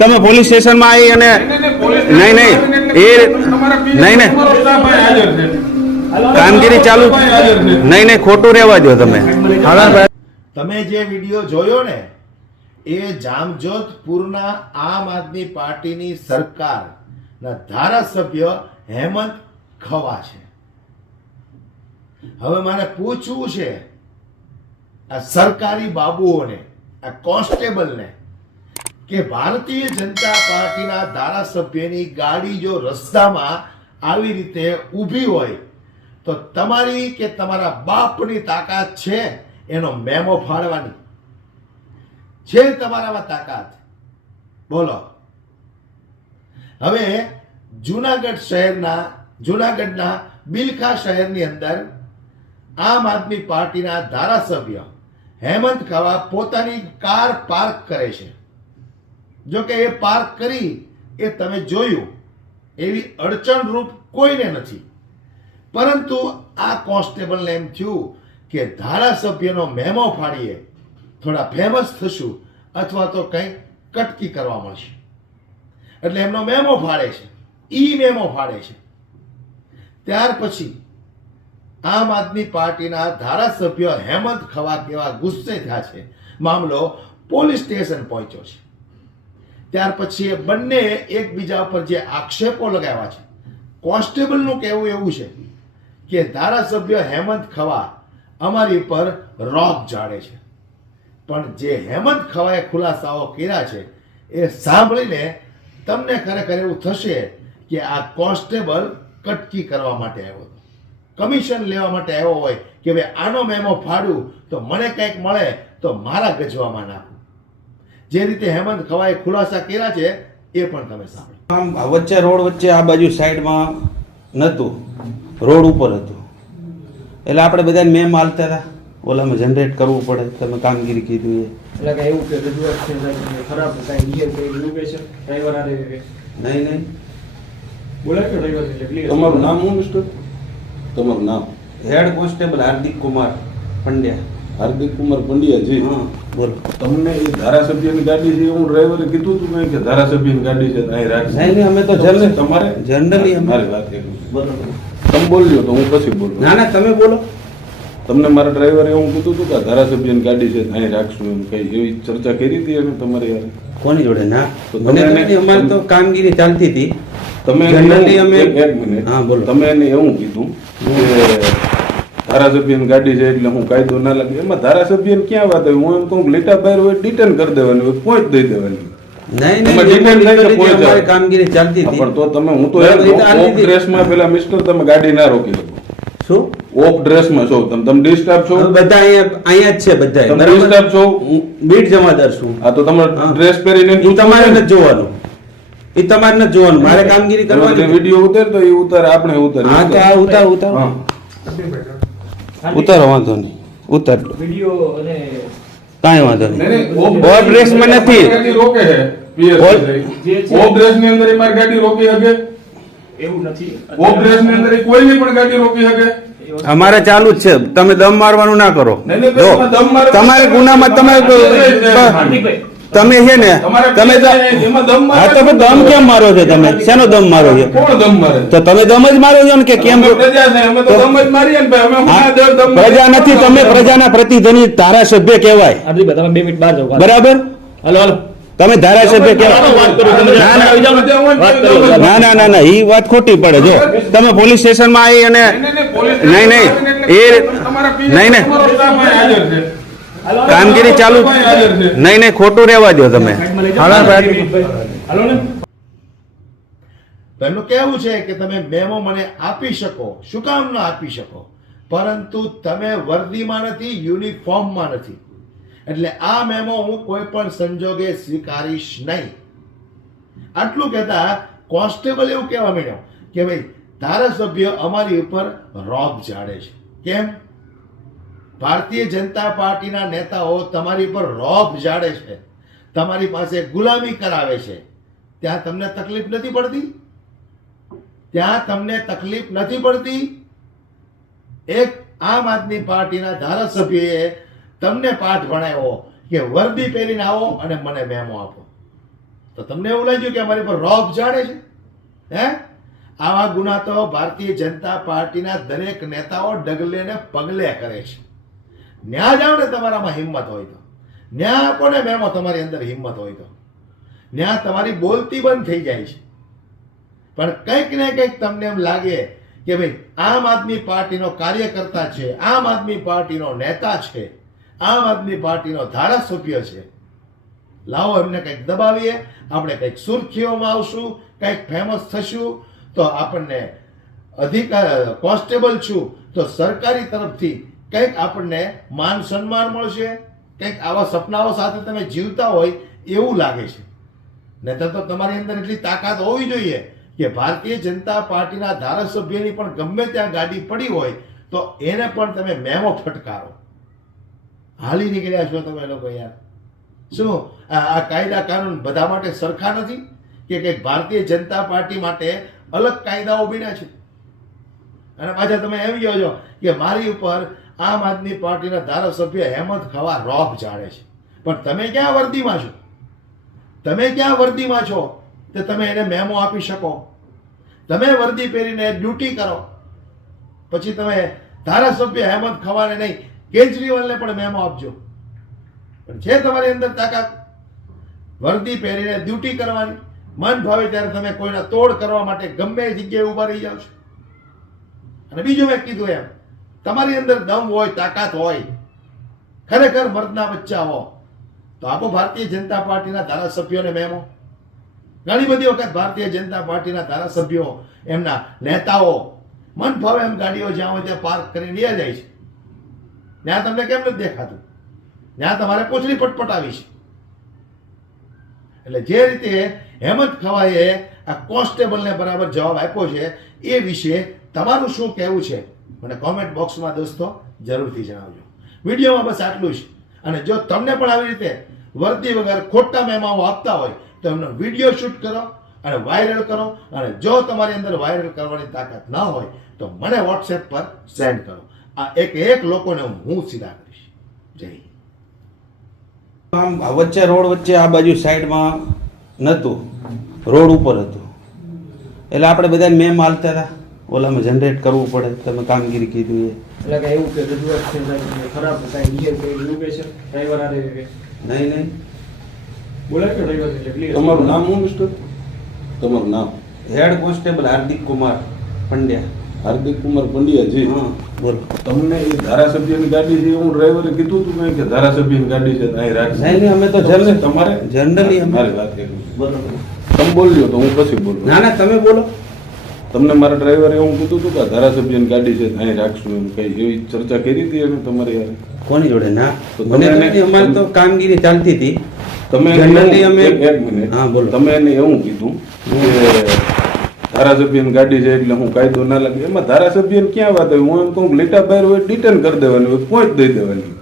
તમે પોલીસ સ્ટેશનમાં આવી અને નહીં એ નહીં કામગીરી ચાલુ નહીં ખોટું રહેવા દો તમે જે વિડીયો જોયો ને એ જામજોધપુરના આમ આદમી પાર્ટીની સરકારના ધારાસભ્ય હેમંત ખવા છે. હવે મારે પૂછવું છે આ સરકારી બાબુઓને, આ કોન્સ્ટેબલને, કે ભારતીય જનતા પાર્ટીના ધારાસભ્યની ગાડી જો રસ્તામાં આવી રીતે ઊભી હોય તો તમારી કે તમારા બાપની તાકાત છે એનો મેમો ફાડવાની? છે તમારામાં તાકાત? બોલો. હવે જુનાગઢના બિલખા શહેરની અંદર આમ આદમી પાર્ટીના ધારાસભ્ય હેમંત ખવા પોતાની કાર પાર્ક કરે છે. જો કે એ પાર્ક કરી એ તમે જોયું, એવી અડચણરૂપ કોઈને નથી. પરંતુ આ કોન્સ્ટેબલને એમ થયું કે ધારાસભ્યનો મેમો ફાડીએ, થોડા ફેમસ થશું અથવા તો કંઈક કટકી કરવા મળશે, એટલે એમનો મેમો ફાડે છે, મેમો ફાડે છે. ત્યાર પછી આમ આદમી પાર્ટીના ધારાસભ્ય હેમંત ખવા કેવા ગુસ્સે થયા છે, મામલો પોલીસ સ્ટેશન પહોંચ્યો છે. ત્યાર પછી એ બંને એકબીજા પર જે આક્ષેપો લગાવ્યા છે, કોન્સ્ટેબલનું કહેવું એવું છે કે ધારાસભ્ય હેમંત ખવા અમારી પર રોપ ઝાડે છે. પણ જે હેમંત ખવાએ ખુલાસાઓ કર્યા છે એ સાંભળીને તમને ખરેખર એવું થશે કે આ કોન્સ્ટેબલ કટકી કરવા માટે આવ્યો હતો, કમિશન લેવા માટે આવ્યો હોય કે ભાઈ આનો મેમો ફાડું તો મને કંઈક મળે તો મારા ગજવામાં નાખું. જે રીતે હેમંત ખવાએ ખુલાસા કર્યા છે એ પણ તમે સાંભળો. આમ વચ્ચે રોડ વચ્ચે આ બાજુ સાઈડમાં નહોતું, રોડ ઉપર હતું, એટલે આપણે બધાને મેમ હાલતા હતા, ઓલામાં જનરેટ કરવું પડે. તમે કામગીરી કીધું એટલે કે એવું કે રજૂઆત છે ખરાબ કાંઈ બિહેવ કર્યું એવું કે છે ડ્રાઈવર આ નહીં બોલાય કે ડ્રાઈવર એટલે ક્લિયર. તમારું નામ શું મિસ્ટર? તમારું નામ? હેડ કોન્સ્ટેબલ હાર્દિક કુમાર પંડ્યા. હાર્દિક કુમાર પંડ્યાજી. હા બોલો. તમને એ ધારાસભ્યની ગાડી છે એવું ડ્રાઈવરે કીધું હતું કે ધારાસભ્યની ગાડી છે અહીં રાખશે? નહીં અમે તો તમારે જનરલી મારી વાત એટલું છે. બરોબર. તમે બોલ્યો તો હું પછી બોલું. ના તમે બોલો. તમને મારા ડ્રાઈવરે એવું કીધું હતું કે ધારાસભ્યની ગાડી છે અહીં રાખશું એમ કઈ એવી ચર્ચા કરી હતી અમે તમારે યાર? કોની જોડે? ના તો મને અમારે તો કામગીરી ચાલતી હતી. તમે જનરલી અમે એક મિનિટ. હા બોલો. તમે એને એવું કીધું કે ધારાસભ્યની ગાડી છે એટલે હું કાયદો ના લાગે. એમાં ધારાસભ્યને ક્યાં વાત આવી? હું એમ કહું લીટા બહાર હોય ડિટેન કરી દેવાની હોય, પહોંચ દઈ દેવાની. નહીં કામગીરી ચાલતી હતી. પણ તો તમે હું તો ઓફ ડ્રેસમાં પેલા મિસ્ટર તમે ગાડી ના રોકી શકો. શું ઓફ ડ્રેસમાં છો તમે ડિસ્ટર્બ છો? બધા અહીંયા જ છે બધા. તમે ડિસ્ટર્બ છો? બીટ જમાદાર છું. આ તો તમારે ડ્રેસ પહેરીને તમારે નથી જોવાનું, એ તમારે નથી જોવાનું, મારે કામગીરી કરવાની. વિડીયો ઉતાર તો એ ઉતાર આપણે ઉતાર. હા તો આ ઉતારો ઉતારો, વાંધો નહીં, ઉતાર લો. વિડિયો અને કાંઈ વાંધો નહીં. ઓફ ડ્રેસમાં નથી. રોકે છે ઓફ ડ્રેસ ની અંદર મારી ગાડી રોકી શકે એવું નથી. ઓફ ડ્રેસ ની અંદર કોઈની પણ ગાડી રોકી શકે? અમારે ચાલુ જ છે. તમે દમ મારવાનું ના કરો. તમારે ગુનામાં તમે છે ને તમે હા તો દમ કેમ મારો છો? તમે શેનો દમ મારો છો? કોણ દમ મારે? તો તમે દમ જ મારો છો ને કે કેમ? પ્રજા નથી, તમે પ્રજાના પ્રતિનિધિ ધારાસભ્ય કહેવાય. હાર્દિકભાઈ તમે 2 મિનિટ બહાર જાઓ. બરાબર? હાલો તમે ધારાસભ્ય કહેવાય. ના એ વાત ખોટી પડે. જો તમે પોલીસ સ્ટેશનમાં આવી અને નહીં કામગીરી ચાલુ નહીં ખોટું રહેવા દો તમે. એમનું કહેવું છે કે તમે મેમો મને આપી શકો, શું કામ ના આપી શકો? પરંતુ તમે વર્દીમાં નથી, યુનિફોર્મમાં નથી, એટલે આ મેમો હું કોઈ પણ સંજોગે સ્વીકારીશ નહીં. આટલું કહેતા કોન્સ્ટેબલ એવું કહેવા માંડ્યો કે ભાઈ ધારાસભ્ય અમારી ઉપર રોપ ઝાડે છે. કેમ? ભારતીય જનતા પાર્ટીના નેતાઓ તમારી પર રોપ ઝાડે છે, તમારી પાસે ગુલામી કરાવે છે, ત્યાં તમને તકલીફ નથી પડતી? ત્યાં તમને તકલીફ નથી પડતી? એક આમ આદમી પાર્ટીના ધારાસભ્યએ તમને પાઠ ભણાવ્યો કે વર્દી પહેરીને આવો અને મને મેમો આપો. તો તમને એવું લાગ્યું કે અમારી પર રોબ જાણે છે? હે? આવા ગુના તો ભારતીય જનતા પાર્ટીના દરેક નેતાઓ ડગલે ને પગલે કરે છે. ન્યા જાઓ ને તમારામાં હિંમત હોય તો, ન્યા આપો ને મેમો તમારી અંદર હિંમત હોય તો, ન્યા તમારી બોલતી બંધ થઈ જાય છે. પણ કંઈક ને કંઈક તમને એમ લાગે કે ભાઈ આમ આદમી પાર્ટીનો કાર્યકર્તા છે, આમ આદમી પાર્ટીનો નેતા છે, આમ આદમી પાર્ટીનો ધારાસભ્ય છે, લાવો એમને કંઈક દબાવીએ, આપણે કંઈક સુર્ખીઓમાં આવશું, કંઈક ફેમસ થશું, તો આપણને અધિકાર કોન્સ્ટેબલ છું તો સરકારી તરફથી કંઈક આપણને માન સન્માન મળશે, કંઈક આવા સપનાઓ સાથે તમે જીવતા હોય એવું લાગે છે. નહીંતર તો તમારી અંદર એટલી તાકાત હોવી જોઈએ કે ભારતીય જનતા પાર્ટીના ધારાસભ્યની પણ ગમે ત્યાં ગાડી પડી હોય તો એને પણ તમે મેમો ફટકારો. હાલી નીકળ્યા છો તમે લોકો યાર. શું આ કાયદા કાનૂન બધા માટે સરખા નથી કે કંઈક ભારતીય જનતા પાર્ટી માટે અલગ કાયદાઓ બન્યા છે? અને પાછા તમે એમ કહો છો કે મારી ઉપર આમ આદમી પાર્ટીના ધારાસભ્ય હેમંત ખવા રોબ જાણે છે. પણ તમે ક્યાં વર્દીમાં છો? તમે ક્યાં વર્દીમાં છો તે તમે એને મેમો આપી શકો? તમે વર્દી પહેરીને ડ્યુટી કરો, પછી તમે ધારાસભ્ય હેમંત ખવાને નહીં કેજરીવાલને પણ મેમો આપજો. પણ છે તમારી અંદર તાકાત વર્દી પહેરીને ડ્યુટી કરવાની? મન ભાવે ત્યારે તમે કોઈના તોડ કરવા માટે ગમે એ જગ્યાએ ઊભા રહી જાઓ છો. અને બીજું મેં કીધું એમ, તમારી અંદર દમ હોય, તાકાત હોય, ખરેખર મર્દના બચ્ચા હો, તો આપો ભારતીય જનતા પાર્ટીના ધારાસભ્યોને મેમો. ઘણી બધી વખત ભારતીય જનતા પાર્ટીના ધારાસભ્યો, એમના નેતાઓ મન ભાવે એમ ગાડીઓ જ્યાં હોય ત્યાં પાર્ક કરીને લઈ જાય છે. ત્યાં તમને કેમ નથી દેખાતું? ત્યાં તમારે પૂંછડી પટપટાવી છે. એટલે જે રીતે હેમંત ખવાએ આ કોન્સ્ટેબલને બરાબર જવાબ આપ્યો છે, એ વિશે તમારું શું કહેવું છે મને કોમેન્ટ બોક્સમાં દોસ્તો જરૂરથી જણાવજો. વિડીયોમાં બસ આટલું જ. અને જો તમને પણ આવી રીતે વર્દી વગર ખોટા મેમાઓ આપતા હોય તો એમનો વિડીયો શૂટ કરો અને વાયરલ કરો. અને જો તમારી અંદર વાયરલ કરવાની તાકાત ના હોય તો મને વોટ્સએપ પર સેન્ડ કરો. આ એક લોકોને હું સીધા કરીશ. જય હિન્દ. આમ વચ્ચે રોડ વચ્ચે આ બાજુ સાઈડમાં નહોતું, રોડ ઉપર હતું. એટલે આપણે બધા મેમ હાલતા હતા, ઓલામાં જનરેટ કરવું પડે. તમે કામગીરી કીધું એ એટલે કે એવું કે રજૂઆત છે કાંઈ ખરાબ કાંઈ બિહેવ કર્યું એવું કે છે ડ્રાઈવર આરે કે નહીં બોલાય કે ડ્રાઈવર એટલે ક્લિયર તમારું નામ શું મિસ્ટર? તમારું નામ? હેડ કોન્સ્ટેબલ હાર્દિક કુમાર પંડ્યા. હાર્દિક કુમાર પંડ્યાજી. હા બોલો. તમને એ ધારાસભ્યની ગાડી છે હું ડ્રાઈવરે કીધું હતું કંઈ કે ધારાસભ્યની ગાડી છે અહીં રાખશે? નહીં અમે તો જનરલ તમારે જનરલી મારી વાત કરી. બરોબર. તમે બોલ્યો તો હું પછી બોલું. ના તમે બોલો. તમને મારા ડ્રાઈવરે એવું કીધું હતું કે ધારાસભ્યની ગાડી છે અહીં રાખશું એમ કઈ એવી ચર્ચા કરી હતી એને તમારે યાર? કોની જોડે? ના તો મને તમે તો નહીં, અમારે તો કામગીરી ચાલતી હતી. તમે જનરલી અમે એક મિનિટ. હા બોલો. તમે એને એવું કીધું કે ધારાસભ્યની ગાડી છે એટલે હું કાયદો ના લાગે. એમાં ધારાસભ્યને ક્યાં વાત આવી? હું એમ કહું લીટા બહાર હોય ડિટેન કરી દેવાની હોય, પહોંચ દઈ દેવાની.